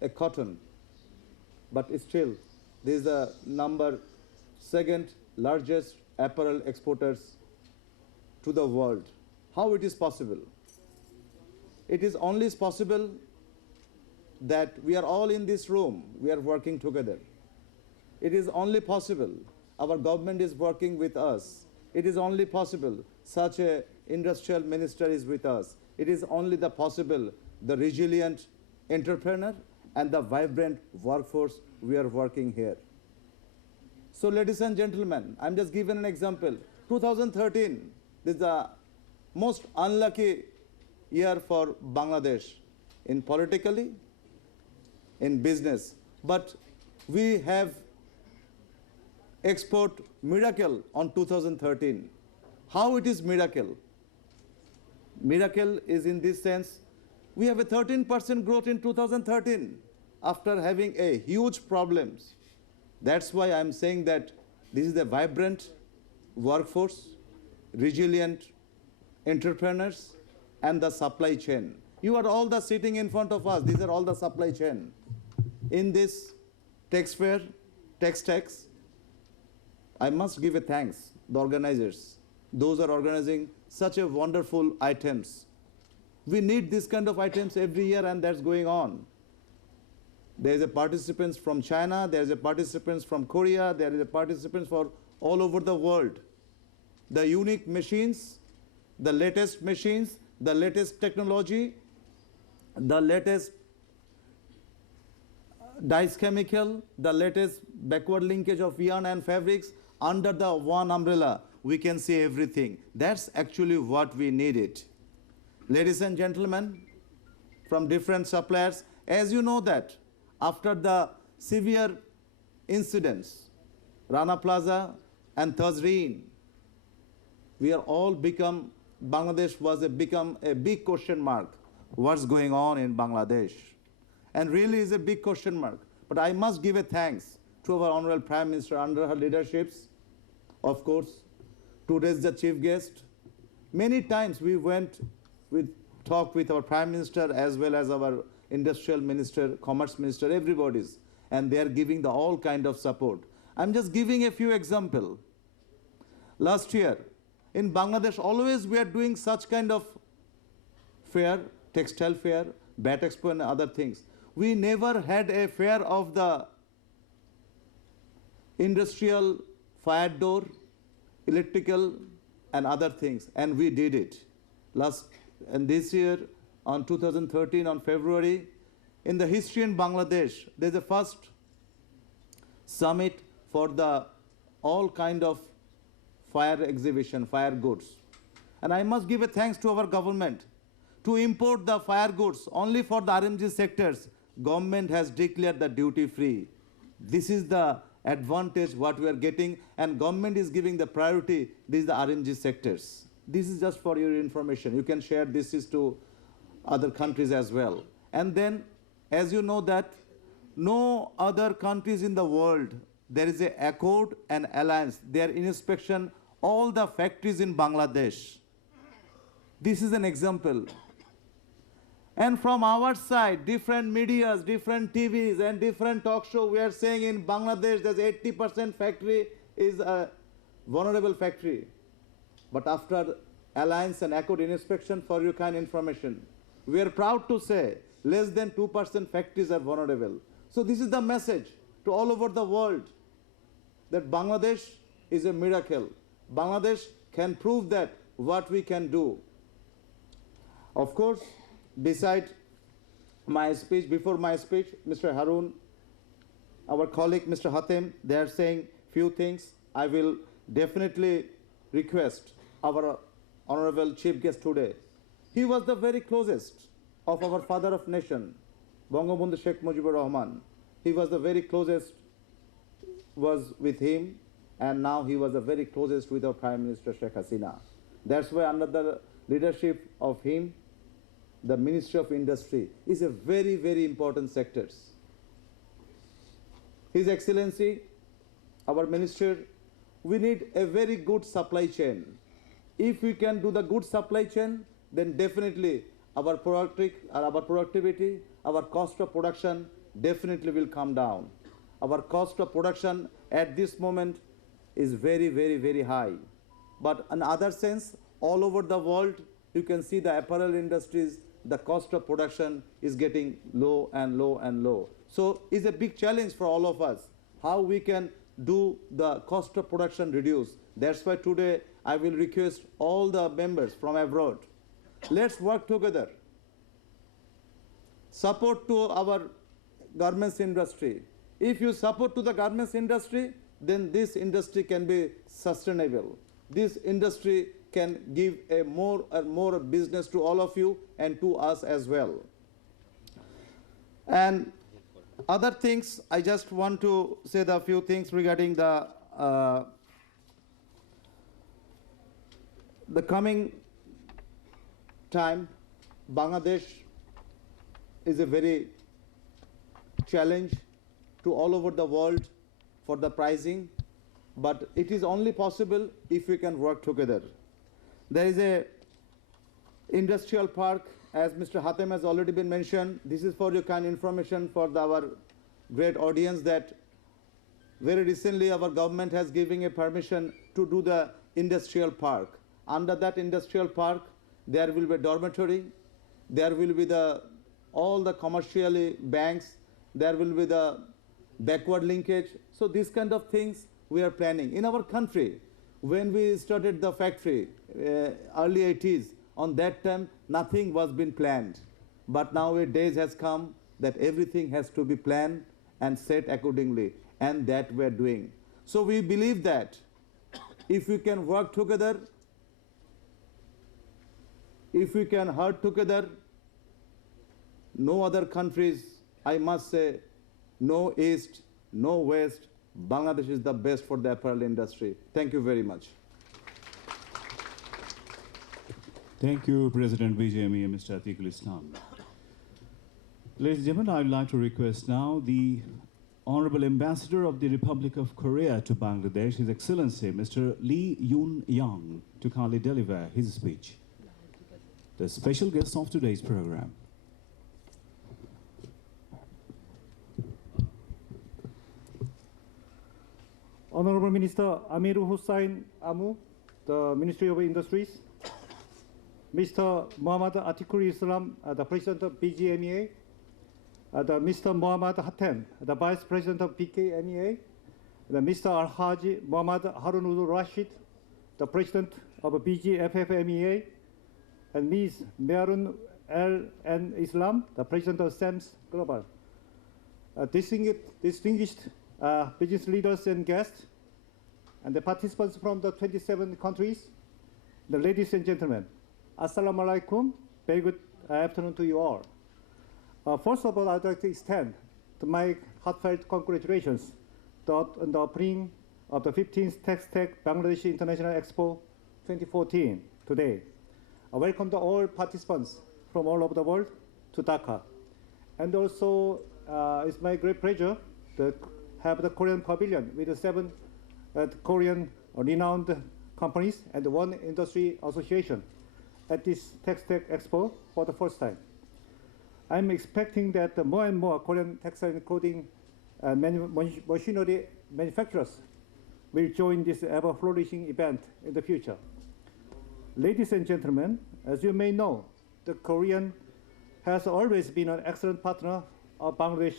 a cotton, but still this is the number second largest apparel exporters to the world. How it is possible? It is only possible that we are all in this room, we are working together. It is only possible our government is working with us. It is only possible such a industrial minister is with us. It is only the possible the resilient entrepreneur and the vibrant workforce we are working here. So ladies and gentlemen, I'm just giving an example. 2013, this is the most unlucky year for Bangladesh in politically, in business. But we have export miracle on 2013. How it is miracle? Miracle is in this sense, we have a 13% growth in 2013 after having a huge problems. That's why I'm saying that this is a vibrant workforce, resilient entrepreneurs, and the supply chain. You are all the sitting in front of us. These are all the supply chain. In this Tex Fair, Textech, I must give a thanks the organizers. Those are organizing such a wonderful items. We need this kind of items every year, and that's going on. There is a participants from China, there is a participants from Korea, there is a participants for all over the world. The unique machines, the latest technology, the latest dyes chemical, the latest backward linkage of yarn and fabrics, under the one umbrella, we can see everything. That's actually what we needed. Ladies and gentlemen, from different suppliers, as you know that after the severe incidents, Rana Plaza and Tazreen, we are all become, Bangladesh was become a big question mark. What's going on in Bangladesh? And really is a big question mark. But I must give a thanks to our Honorable Prime Minister under her leaderships, of course, today's the chief guest. Many times we went with talk with our Prime Minister as well as our Industrial Minister, Commerce Minister, everybody's, and they are giving the all kind of support. I'm just giving a few examples. Last year, in Bangladesh, always we are doing such kind of fair, textile fair, BAT Expo and other things. We never had a fair of the industrial fire door, electrical and other things, and we did it. And this year, on 2013, on February, in the history in Bangladesh, there's a first summit for the all kind of fire exhibition, fire goods. And I must give a thanks to our government to import the fire goods only for the RMG sectors. Government has declared the duty free. This is the advantage what we are getting, and government is giving the priority. These are the RMG sectors. This is just for your information. You can share this to other countries as well. And then, as you know that no other countries in the world, there is an accord and alliance. They are inspection all the factories in Bangladesh. This is an example. And from our side, different medias, different TVs and different talk show, we are saying in Bangladesh there's 80% factory is a vulnerable factory. But after alliance and accord inspection, for your kind information, we are proud to say less than 2% factories are vulnerable. So this is the message to all over the world that Bangladesh is a miracle. Bangladesh can prove that what we can do. Of course, beside my speech, before my speech, Mr. Harun, our colleague Mr. Hatem, they are saying few things. I will definitely request our honorable chief guest today. He was the very closest of our father of nation, Bangabandhu Sheikh Mujibur Rahman. He was the very closest, was with him, and now he was the very closest with our Prime Minister Sheikh Hasina. That's why under the leadership of him, the Ministry of Industry is a very, very important sector. His Excellency, our Minister, we need a very good supply chain. If we can do the good supply chain, then definitely our productivity, our cost of production definitely will come down. Our cost of production at this moment is very, very, very high. But in other sense, all over the world, you can see the apparel industries, the cost of production is getting low and low and low. So it's a big challenge for all of us, how we can do the cost of production reduce. That's why today I will request all the members from abroad, let's work together. Support to our garments industry. If you support to the garments industry, then this industry can be sustainable. This industry can give a more and more business to all of you and to us as well. And other things, I just want to say the few things regarding the coming time. Bangladesh is a very challenge to all over the world for the pricing, but it is only possible if we can work together. There is a industrial park, as Mr. Hatem has already been mentioned. This is for your kind information for our great audience, that very recently our government has given a permission to do the industrial park. Under that industrial park, there will be a dormitory, there will be all the commercial banks, there will be the backward linkage. So these kind of things we are planning. In our country, when we started the factory, early 80s, on that time, nothing was been planned. But now a days has come that everything has to be planned and set accordingly, and that we are doing. So we believe that if we can work together, if we can hurt together, no other countries, I must say, no East, no West, Bangladesh is the best for the apparel industry. Thank you very much. Thank you, President BJME and Mr. Atiqul Islam. Ladies and gentlemen, I would like to request now the Honorable Ambassador of the Republic of Korea to Bangladesh, His Excellency, Mr. Lee Yoon-young, to kindly deliver his speech. The special guest of today's program. Honorable Minister Amiru Hussain Amu, the Ministry of Industries, Mr. Muhammad Atiqul Islam, the President of BGMEA, Mr. Muhammad Hatem, the Vice President of BKMEA, Mr. Al-Haji Muhammad Harunul Rashid, the President of BGFFMEA, and Ms. Meharun L.N. Islam, the President of CEMS-Global. Distinguished business leaders and guests, and the participants from the 27 countries, the ladies and gentlemen, Assalamu alaikum, very good afternoon to you all. First of all, I'd like to extend my heartfelt congratulations on the opening of the 15th Textech Bangladesh International Expo 2014 today. I welcome all participants from all over the world to Dhaka. And also, it's my great pleasure to have the Korean Pavilion with the 7 Korean renowned companies and one industry association at this Textech Expo for the first time. I'm expecting that more and more Korean textile and clothing machinery manufacturers will join this ever-flourishing event in the future. Ladies and gentlemen, as you may know, the Korean has always been an excellent partner of Bangladesh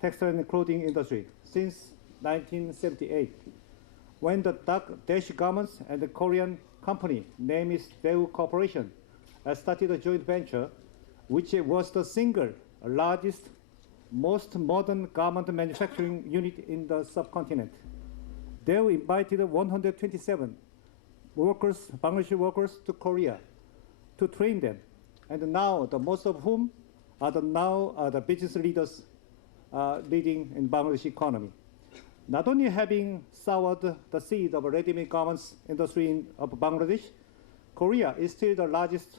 textile and clothing industry since 1978, when the Dash Garments and the Korean company, name is Daewoo Corporation, started a joint venture, which was the single largest, most modern garment manufacturing unit in the subcontinent. Daewoo invited 127 workers, Bangladeshi workers, to Korea to train them, and now the most of whom are the business leaders leading in Bangladesh economy. Not only having sowed the seed of a ready-made garments industry of Bangladesh, Korea is still the largest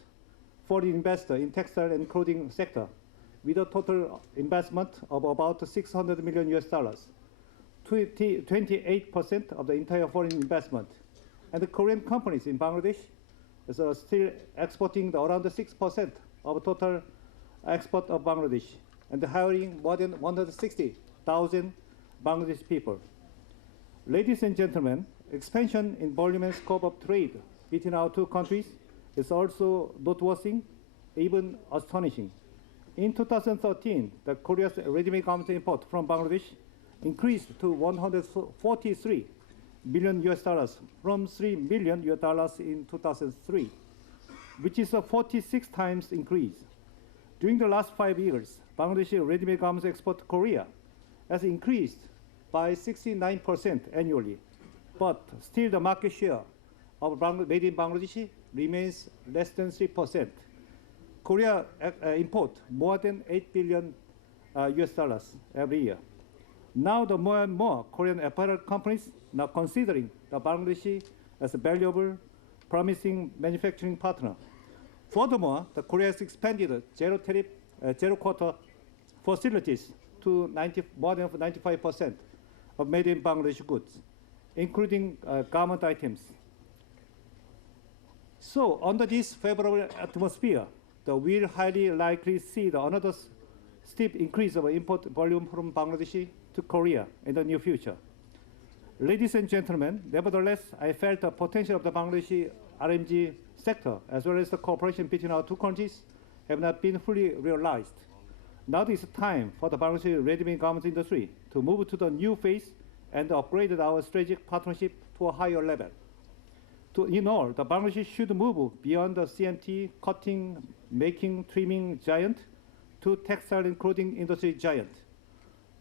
foreign investor in textile and clothing sector, with a total investment of about $600 million US, 28% of the entire foreign investment. And the Korean companies in Bangladesh is still exporting around 6% of total export of Bangladesh. and hiring more than 160,000 Bangladeshi people. Ladies and gentlemen, expansion in volume and scope of trade between our two countries is also noteworthy, even astonishing. In 2013, the Korea's ready-made garment import from Bangladesh increased to 143 billion US dollars from $3 billion US dollars in 2003, which is a 46 times increase. During the last 5 years, Bangladeshi ready-made garments export to Korea has increased by 69% annually, but still the market share of made in Bangladesh remains less than 3%. Korea import more than 8 billion US dollars every year. Now the more and more Korean apparel companies now considering the Bangladesh as a valuable, promising manufacturing partner. Furthermore, the Korea has expanded zero tariff, zero quota facilities to more than 95% of made in Bangladesh goods, including garment items. So under this favorable atmosphere, we'll highly likely see another steep increase of import volume from Bangladesh to Korea in the near future. Ladies and gentlemen, nevertheless, I felt the potential of the Bangladeshi RMG sector, as well as the cooperation between our two countries, have not been fully realized. Now is the time for the Bangladeshi ready-made garment industry to move to the new phase and upgrade our strategic partnership to a higher level. In all, the Bangladesh should move beyond the CMT, cutting, making, trimming giant to textile and clothing industry giant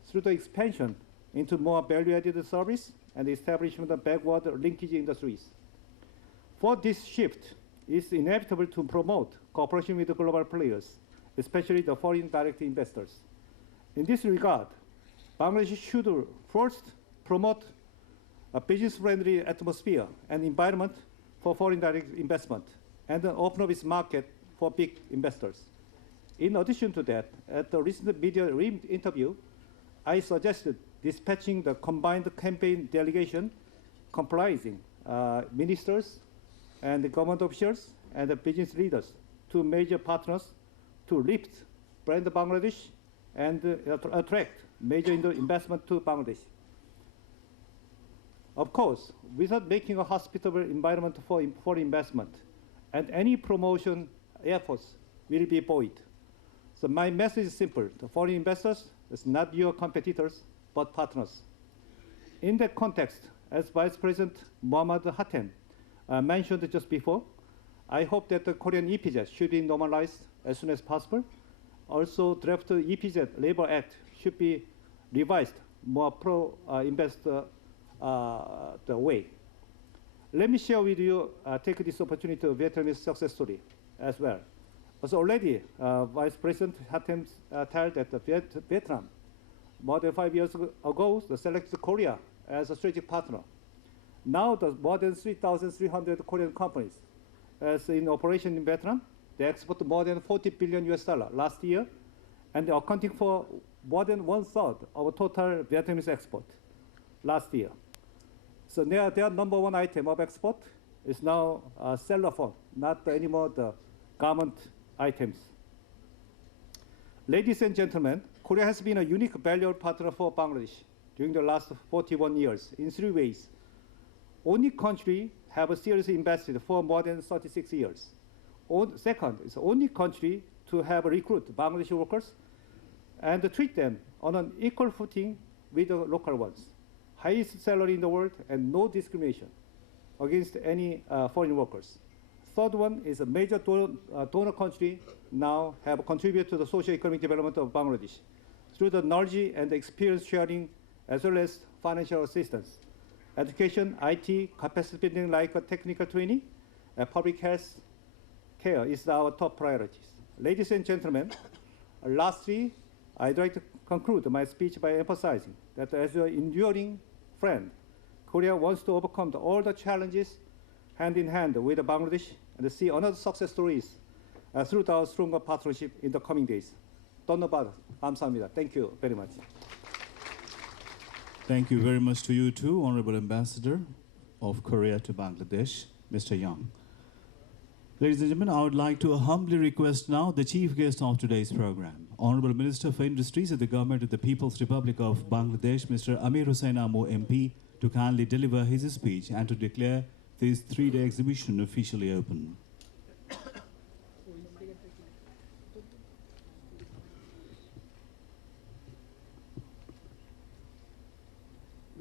through the expansion into more value-added service and establishment of backward linkage industries. For this shift, it's inevitable to promote cooperation with the global players, especially the foreign direct investors. In this regard, Bangladesh should first promote a business-friendly atmosphere and environment for foreign direct investment, and then open up its market for big investors. In addition to that, at the recent media interview, I suggested dispatching the combined campaign delegation comprising ministers and the government officials and the business leaders to major partners to lift brand Bangladesh and attract major investment to Bangladesh. Of course, without making a hospitable environment for investment, and any promotion efforts will be void. So my message is simple. The foreign investors is not your competitors, but partners. In that context, as Vice President Mohammad Hatem mentioned just before, I hope that the Korean EPZ should be normalized as soon as possible. Also, draft EPZ Labor Act should be revised more pro-investor the way. Let me share with you, take this opportunity to Vietnamese success story as well. So already, Vice President Hatem told that Vietnam, more than 5 years ago, selected Korea as a strategic partner. Now, the more than 3,300 Korean companies as in operation in Vietnam, they export more than 40 billion US dollar last year, and they are accounting for more than 1/3 of total Vietnamese export last year. So their number one item of export is now cellular phone, not anymore the garment items. Ladies and gentlemen, Korea has been a unique valuable partner for Bangladesh during the last 41 years in 3 ways. Only country have seriously invested for more than 36 years. Second, it's the only country to have recruit Bangladeshi workers and treat them on an equal footing with the local ones. Highest salary in the world and no discrimination against any foreign workers. Third one is a major donor country now have contributed to the socio-economic development of Bangladesh through the knowledge and experience sharing as well as financial assistance. Education, IT, capacity building like technical training, and public health care is our top priorities. Ladies and gentlemen, lastly, I'd like to conclude my speech by emphasizing that as an enduring friend, Korea wants to overcome all the challenges hand in hand with Bangladesh and see another success stories through our stronger partnership in the coming days. Dhanyabad. 감사합니다. Thank you very much. Thank you very much to you too, Honorable Ambassador of Korea to Bangladesh, Mr. Young. Ladies and gentlemen, I would like to humbly request now the chief guest of today's program, Honorable Minister for Industries of the Government of the People's Republic of Bangladesh, Mr. Amir Hussain Amo MP, to kindly deliver his speech and to declare this three-day exhibition officially open.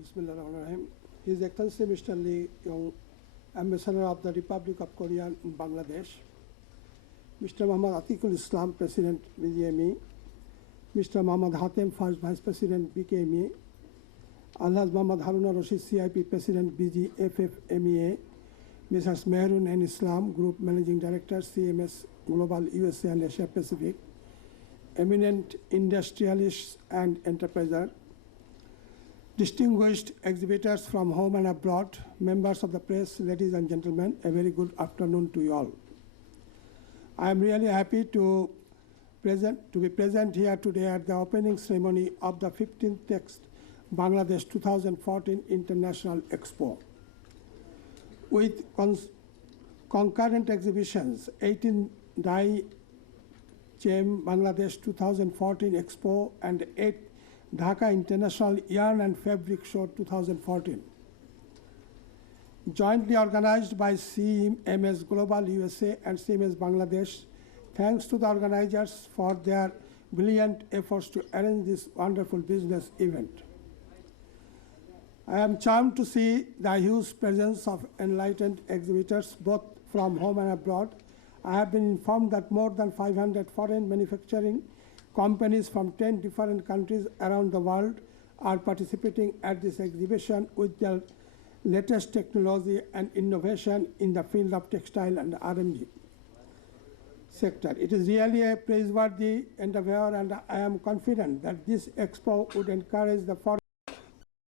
Bismillahirrahmanirrahim. His Excellency Mr. Lee Yong, Ambassador of the Republic of Korea in Bangladesh, Mr. Muhammad Atiqul Islam, President BGME, Mr. Muhammad Hatem, First Vice President BKME, Alhaj Muhammad Haruna Rashid, CIP President BGFFMEA, Mrs. Mehrun and Islam, Group Managing Director, CEMS-Global USA and Asia Pacific, eminent industrialists and enterprisers, distinguished exhibitors from home and abroad, members of the press, ladies and gentlemen, a very good afternoon to you all. I am really happy to be present here today at the opening ceremony of the 15th Text Bangladesh 2014 International Expo. With concurrent exhibitions, 18 Dai CEM Bangladesh 2014 Expo and 8 Dhaka International Yarn and Fabric Show 2014. Jointly organized by CEMS-Global USA and CEMS Bangladesh, thanks to the organizers for their brilliant efforts to arrange this wonderful business event. I am charmed to see the huge presence of enlightened exhibitors, both from home and abroad. I have been informed that more than 500 foreign manufacturing companies from 10 different countries around the world are participating at this exhibition with their latest technology and innovation in the field of textile and RMG sector. It is really a praiseworthy endeavor, and I am confident that this expo would encourage the foreign